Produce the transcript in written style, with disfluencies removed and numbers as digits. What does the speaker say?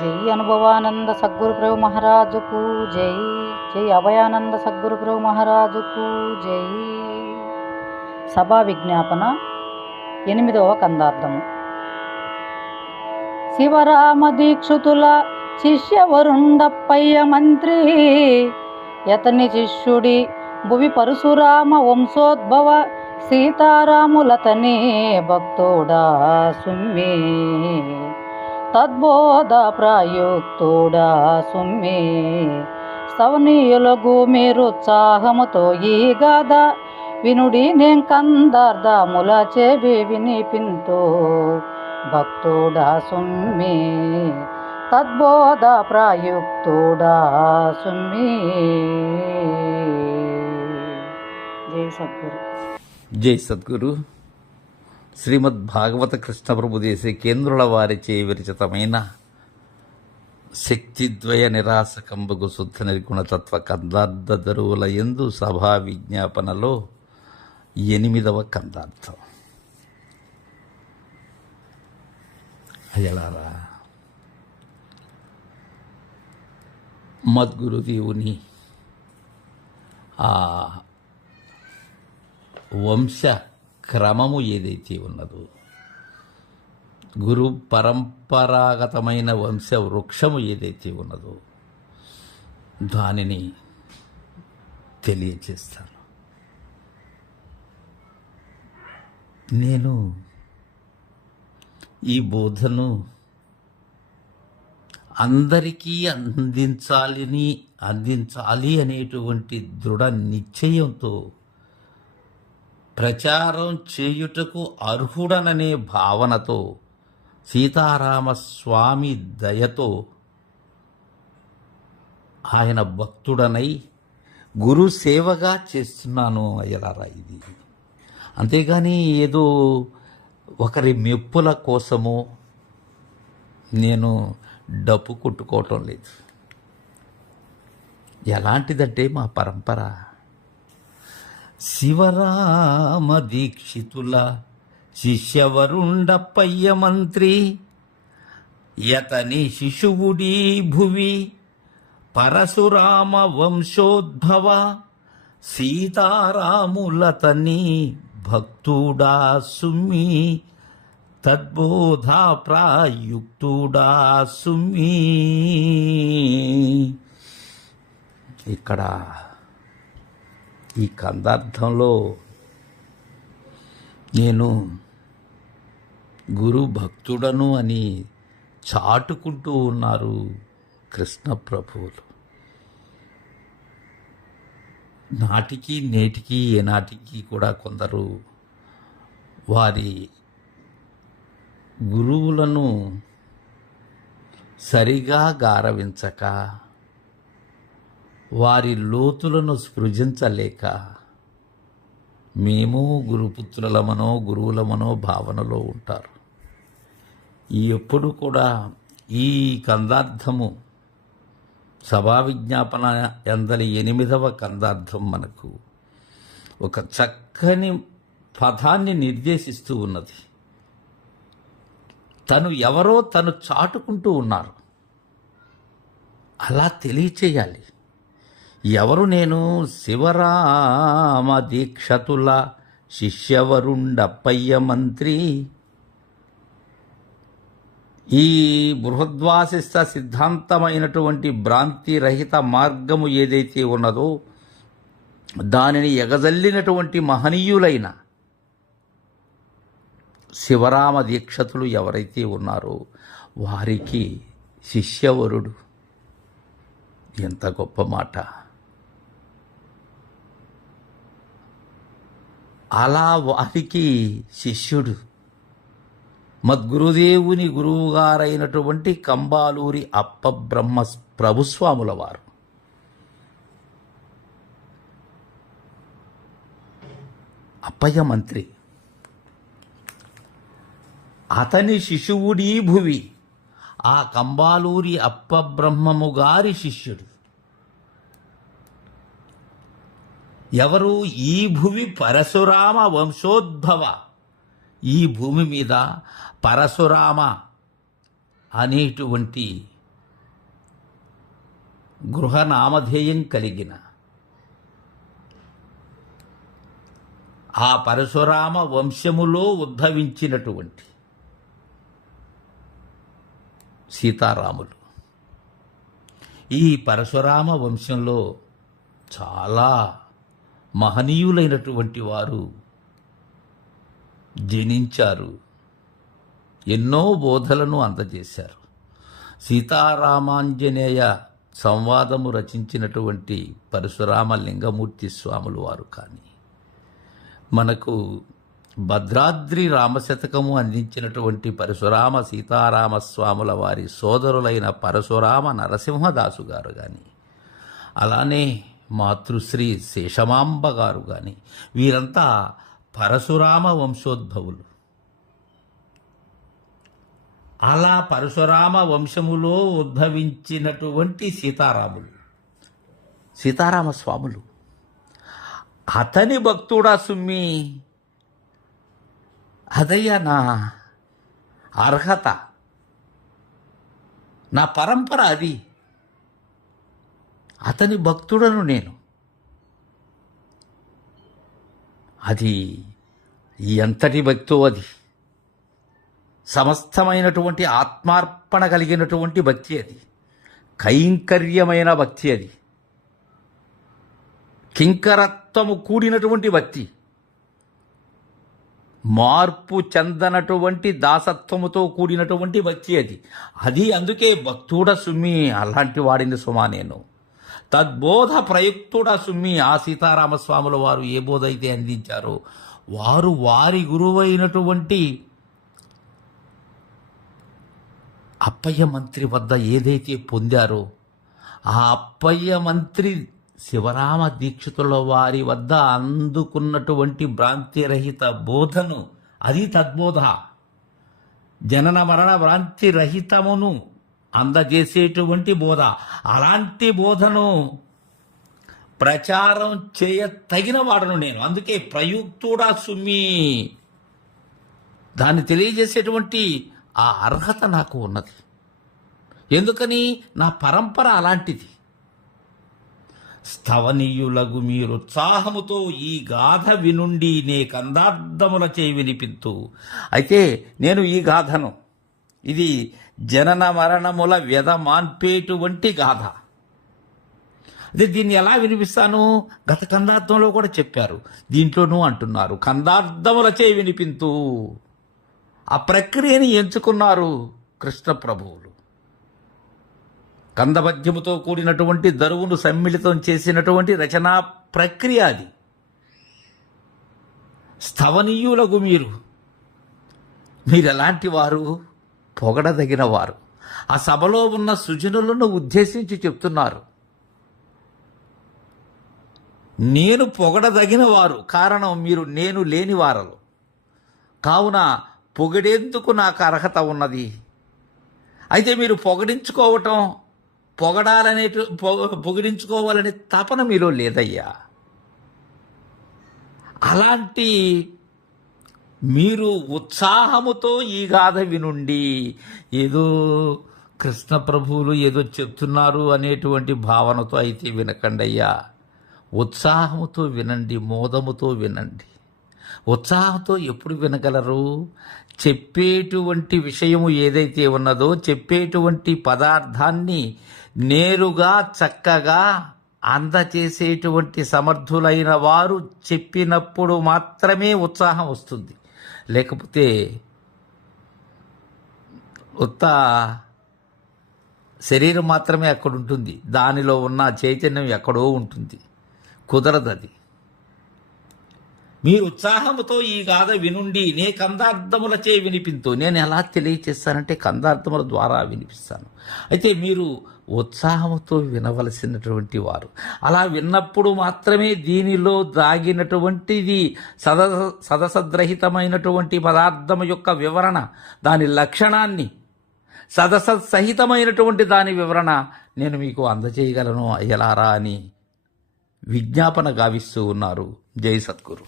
జై అనుభవానంద సద్గురు ప్రభు మహారాజుకు జై. జై అభయానంద సద్గురు ప్రభు మహారాజుకు జై. సభా విజ్ఞాపన 8వ కందార్థము. శివరామ దీక్షితుల శిష్యవరుండప్పయ్య మంత్రి యతని శిష్యుడి భువి పరశురామ వంశోద్భవ సీతారాములతని భక్తుడా సుమ్మి తద్బోధ ప్రయుక్తుడా సుమ్మి స్తవనీయులగు మీరుత్సాహముతో ఈ గాథ వినుడి నేను కందార్థముల చెవి వినిపింతు భక్తుడా సుమ్మి తద్బోధ ప్రయుక్తుడా సుమ్మి. జై సద్గురు. జై సద్గురు. శ్రీమద్ భాగవత కృష్ణ ప్రభుదేశే కేంద్రుల వారిచే విరచితమైన శక్తిద్వయ నిరాసకంబగు శుద్ధ నిర్గుణతత్వ కందార్థ దరువుల యందు సభా విజ్ఞాపనలో 8వ కందార్థం. అయ్యలారా, మద్గురుదేవుని ఆ వంశ క్రమము ఏదైతే ఉన్నదో, గురు పరంపరాగతమైన వంశ వృక్షము ఏదైతే ఉన్నదో దానిని తెలియచేస్తాను. నేను ఈ బోధను అందరికీ అందించాలి అనేటువంటి దృఢ నిశ్చయంతో ప్రచారం చేయుటకు అర్హుడననే భావనతో సీతారామస్వామి దయతో ఆయన భక్తుడనై గురు సేవగా చేస్తున్నాను అయ్యలారా. ఇది అంతేగాని ఏదో ఒకరి మెప్పుల కోసమో నేను డప్పు కొట్టుకోవటం లేదు. ఎలాంటిదంటే మా పరంపర శివరామ దీక్షితుల శిష్యవరుండప్పయ్య మంత్రి యతని శిశువుడీ భువి పరశురామ వంశోద్భవ సీతారాములతని భక్తుడా సుమ్మి తద్బోధ ప్రాయుక్తుడా సుమ్మి. ఇక్కడ ఈ కందార్థంలో నేను గురు భక్తుడను అని చాటుకుంటూ ఉన్నారు కృష్ణ ప్రభువులు. నాటికి నేటికి ఏనాటికి కూడా కొందరు వారి గురువులను సరిగా గారవించక, వారి లోతులను స్పృశించలేక మేము గురుపుత్రులమనో గురువులమనో భావనలో ఉంటారు. ఎప్పుడు కూడా ఈ కందార్థము సభా విజ్ఞాపన ఎందలి 8వ కందార్థం మనకు ఒక చక్కని పదాన్ని నిర్దేశిస్తూ ఉన్నది. తను ఎవరో తను చాటుకుంటూ ఉన్నారు. అలా తెలియచేయాలి. ఎవరు నేను? శివరామ దీక్షతుల శిష్యవరుండప్పయ్య మంత్రి. ఈ బృహద్వాసిష్ట సిద్ధాంతమైనటువంటి భ్రాంతి రహిత మార్గము ఏదైతే ఉన్నదో దానిని ఎగజల్లినటువంటి మహనీయులైన శివరామ దీక్షతులు ఎవరైతే ఉన్నారో వారికి శిష్యవరుడు. ఎంత గొప్ప మాట! అలా వారికి శిష్యుడు మద్గురుదేవుని గురువుగారైనటువంటి కంబాలూరి అప్పబ్రహ్మ ప్రభుస్వాముల వారు. అప్పయ్య మంత్రి అతని శిశువుడీ భువి, ఆ కంబాలూరి అప్పబ్రహ్మము గారి శిష్యుడు. ఎవరు? ఈ భువి పరశురామ వంశోద్భవ. ఈ భూమి మీద పరశురామ అనేటువంటి గృహనామధేయం కలిగిన ఆ పరశురామ వంశములో ఉద్భవించినటువంటి సీతారాములు. ఈ పరశురామ వంశంలో చాలా మహనీయులైనటువంటి వారు జనించారు, ఎన్నో బోధలను అందజేశారు. సీతారామాంజనేయ సంవాదము రచించినటువంటి పరశురామ లింగమూర్తి స్వాములు వారు కానీ, మనకు భద్రాద్రి రామశతకము అందించినటువంటి పరశురామ సీతారామ స్వాముల వారి సోదరులైన పరశురామ నరసింహదాసు గారు కానీ, అలానే మాతృశ్రీ శేషమాంబ గారు కానీ, వీరంతా పరశురామ వంశోద్భవులు. అలా పరశురామ వంశములో ఉద్భవించినటువంటి సీతారామ స్వాములు, అతని భక్తుడా సుమ్మి, అదయ్యా నా అర్హత, నా పరంపర అది. అతని భక్తుడను నేను. అది ఎంతటి భక్తో అది సమస్తమైనటువంటి ఆత్మార్పణ కలిగినటువంటి భక్తి, అది కైంకర్యమైన భక్తి, అది కింకరత్వము కూడినటువంటి భక్తి, మార్పు చెందనటువంటి దాసత్వముతో కూడినటువంటి భక్తి అది అందుకే భక్తుడ సుమ్మి, అలాంటి వాడిని సుమా నేను. తద్బోధ ప్రయుక్తుడ సుమ్మి, ఆ సీతారామస్వాముల వారు ఏ బోధ అయితే అందించారో, వారు వారి గురువైనటువంటి అప్పయ్య మంత్రి వద్ద ఏదైతే పొందారో, ఆ అప్పయ్య మంత్రి శివరామ దీక్షితుల వారి వద్ద అందుకున్నటువంటి భ్రాంతిరహిత బోధను, అది తద్బోధ. జనన మరణ భ్రాంతి రహితమును అందజేసేటువంటి బోధ. అలాంటి బోధను ప్రచారం చేయ తగిన వాడను నేను. అందుకే ప్రయుక్తుడా సుమ్మి, దాన్ని తెలియజేసేటువంటి ఆ అర్హత నాకు ఉన్నది. ఎందుకని? నా పరంపర అలాంటిది. స్థవనీయులగు మీరు ఉత్సాహముతో ఈ గాథ వినుండి నే కందార్థముల చేయి వినిపింతు. అయితే నేను ఈ గాథను, ఇది జనన మరణముల వ్యధ మాన్పేటువంటి గాథ. అదే దీన్ని ఎలా వినిపిస్తాను? గత కందార్థంలో కూడా చెప్పారు, దీంట్లోనూ అంటున్నారు, కందార్థముల చేయి వినిపింతు. ఆ ప్రక్రియని ఎంచుకున్నారు కృష్ణ ప్రభువులు. కందపద్యముతో కూడినటువంటి దరువును సమ్మిళితం చేసినటువంటి రచనా ప్రక్రియ అది. స్థవనీయులకు మీరెలాంటి వారు? పొగడదగిన వారు. ఆ సభలో ఉన్న సుజనులను ఉద్దేశించి చెప్తున్నారు, నేను పొగడదగిన వారు. కారణం, మీరు నేను లేని వారలు కావున పొగిడేందుకు నాకు అర్హత ఉన్నది. అయితే మీరు పొగిడించుకోవాలనే తపన మీలో లేదయ్యా. అలాంటి మీరు ఉత్సాహముతో ఈ గాథ వినుండి. ఏదో కృష్ణ ప్రభువులు ఏదో చెప్తున్నారు అనేటువంటి భావనతో అయితే వినకండి అయ్యా. ఉత్సాహముతో వినండి, మోదముతో వినండి. ఉత్సాహంతో ఎప్పుడు వినగలరు? చెప్పేటువంటి విషయము ఏదైతే ఉన్నదో, చెప్పేటువంటి పదార్థాన్ని నేరుగా చక్కగా అందచేసేటువంటి సమర్థులైన వారు చెప్పినప్పుడు మాత్రమే ఉత్సాహం వస్తుంది. లేకపోతే ఉత్త శరీరం మాత్రమే అక్కడ ఉంటుంది, దానిలో ఉన్న చైతన్యం ఎక్కడో ఉంటుంది. కుదరదు అది. మీరు ఉత్సాహముతో ఈ గాథ వినుండి నే కందార్థములచే వినిపింతు. నేను ఎలా తెలియచేస్తానంటే కందార్థముల ద్వారా వినిపిస్తాను. అయితే మీరు ఉత్సాహముతో వినవలసినటువంటి వారు. అలా విన్నప్పుడు మాత్రమే దీనిలో దాగినటువంటిది సదసద్రహితమైనటువంటి పదార్థం యొక్క వివరణ, దాని లక్షణాన్ని, సహితమైనటువంటి దాని వివరణ నేను మీకు అందజేయగలను అయ్యలారా అని విజ్ఞాపన గావిస్తూ ఉన్నారు. జై సద్గురు.